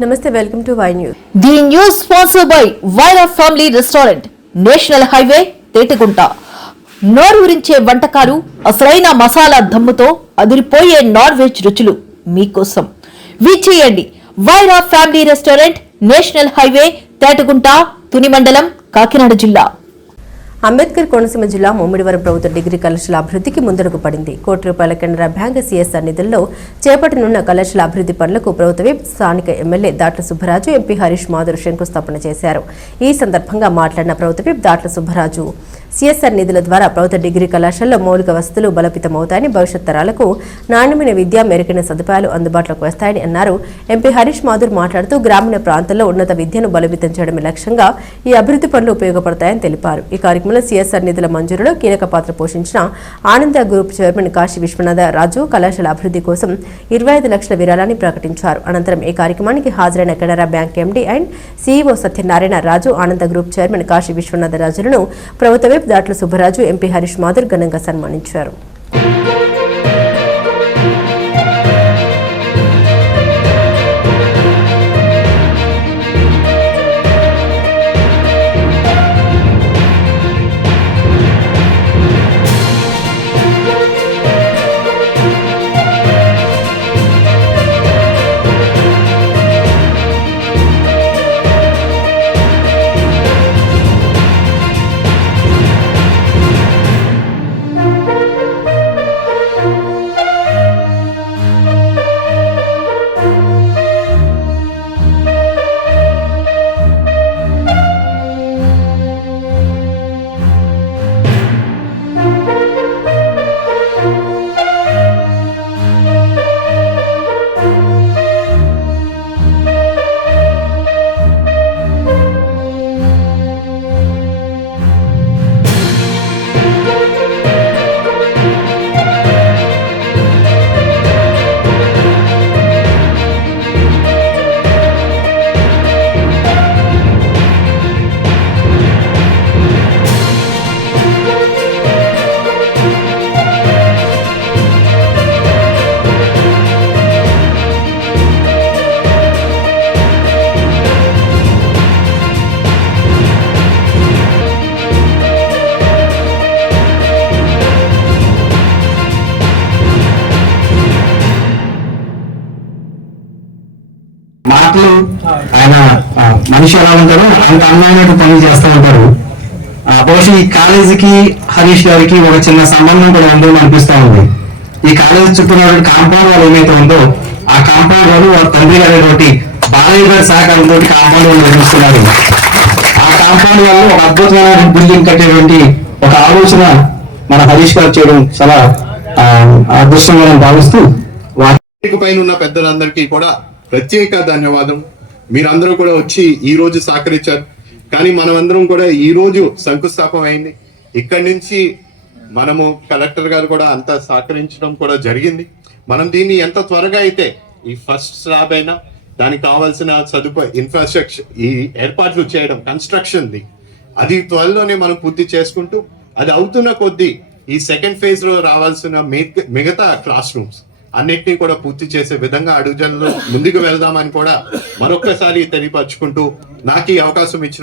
Namaste, welcome to Y News. The news sponsored by Vaira Family Restaurant, National Highway, Tetegunta. నోరూరించే వంటకాలు, అసలైన మసాలా దమ్ముతో అదిరిపోయే non veg రుచులు మీకోసం. విచ్చేయండి Wyra family restaurant, national highway, Tetagunta, Tuni మండలం, కాకినాడ జిల్లా. అంబేద్కర్ కోనసీమ జిల్లా ముమ్మిడివరం ప్రభుత్వ డిగ్రీ కళాశాల అభివృద్ధికి ముందడుగు పడింది. ₹1 కెనరా బ్యాంక్ సిఎస్ఆర్ నిధుల్లో చేపట్టనున్న కళాశాల అభివృద్ధి పనులకు ప్రభుత్వ స్థానిక ఎమ్మెల్యే దాట్ల సుబ్బరాజు, ఎంపీ హరీష్ మాధుర్ శంకుస్థాపన చేశారు. ఈ సందర్భంగా మాట్లాడిన ప్రభుత్వ దాట్ల సుబ్బరాజు, సిఎస్ఆర్ నిధుల ద్వారా ప్రభుత్వ డిగ్రీ కళాశాలలో మౌలిక వసతులు బలోపేతమవుతాయని, భవిష్యత్ తరాలకు నాణ్యమైన విద్య, మెరుగైన సదుపాయాలు అందుబాటులోకి వస్తాయని అన్నారు. ఎంపీ హరీష్ మాధుర్ మాట్లాడుతూ గ్రామీణ ప్రాంతాల్లో ఉన్నత విద్యను బలోపేతం చేయడమే లక్ష్యంగా ఈ అభివృద్ధి పనులు ఉపయోగపడతాయని తెలిపారు. ఈ కార్యక్రమంలో సిఎస్ఆర్ నిధుల మంజూరులో కీలక పాత్ర పోషించిన ఆనంద గ్రూప్ చైర్మన్ కాశీ విశ్వనాథ రాజు కళాశాల అభివృద్ధి కోసం 25 లక్షల విరాళాన్ని ప్రకటించారు. అనంతరం ఈ కార్యక్రమానికి హాజరైన Canara bank MD and CEO Satyanarayana Raju, Ananda group chairman Kasi Viswanatha రాజులను ప్రభుత్వ దాట్ల సుబ్బరాజు, ఎంపీ హరీష్ మాధుర్ ఘనంగా సన్మానించారు. మాటలు ఆయన మనిషి ఎలా ఉంటారో అంత అన్నమైనట్టు పనులు చేస్తూ ఉంటారు. బహుశా ఈ కాలేజీకి హరీష్ గారికి ఒక చిన్న సంబంధం కూడా ఉందని అనిపిస్తా ఉంది. ఈ కాలేజీ చుట్టూ కాంపౌండ్ వాళ్ళు ఏమైతే ఉందో ఆ కాంపౌండ్ వాళ్ళు వాళ్ళ తండ్రి గారి బాలయ్య గారి సహకారంతో కాంపౌండ్ వాళ్ళు నిర్మిస్తున్నారు. ఆ కాంపౌండ్ వాళ్ళు ఒక అద్భుతమైన బిల్డింగ్ కట్టేటువంటి ఒక ఆలోచన మన హరీష్ గారు చేయడం చాలా అదృష్టంగా నేను భావిస్తూ పైన ఉన్న పెద్దలందరికీ కూడా ప్రత్యేక ధన్యవాదం. మీరందరూ కూడా వచ్చి ఈ రోజు సహకరించారు. కానీ మనమందరం కూడా ఈ రోజు శంకుస్థాపన అయింది. ఇక్కడి నుంచి మనము కలెక్టర్ గారు కూడా అంతా సహకరించడం కూడా జరిగింది. మనం దీన్ని ఎంత త్వరగా అయితే ఈ ఫస్ట్ స్లాబ్ అయినా దానికి కావాల్సిన సదుపాయం ఇన్ఫ్రాస్ట్రక్చర్ ఈ ఏర్పాట్లు చేయడం కన్స్ట్రక్షన్ది అది త్వరలోనే మనం పూర్తి చేసుకుంటూ అది అవుతున్న కొద్దీ ఈ సెకండ్ ఫేజ్ లో రావాల్సిన మిగతా క్లాస్ రూమ్స్ అన్నిటినీ కూడా పూర్తి చేసే విధంగా అడుగుజాడల్లో ముందుకు వెళ్దామని కూడా మరొకసారి తెలియపరచుకుంటూ నాకు ఈ అవకాశం ఇచ్చిన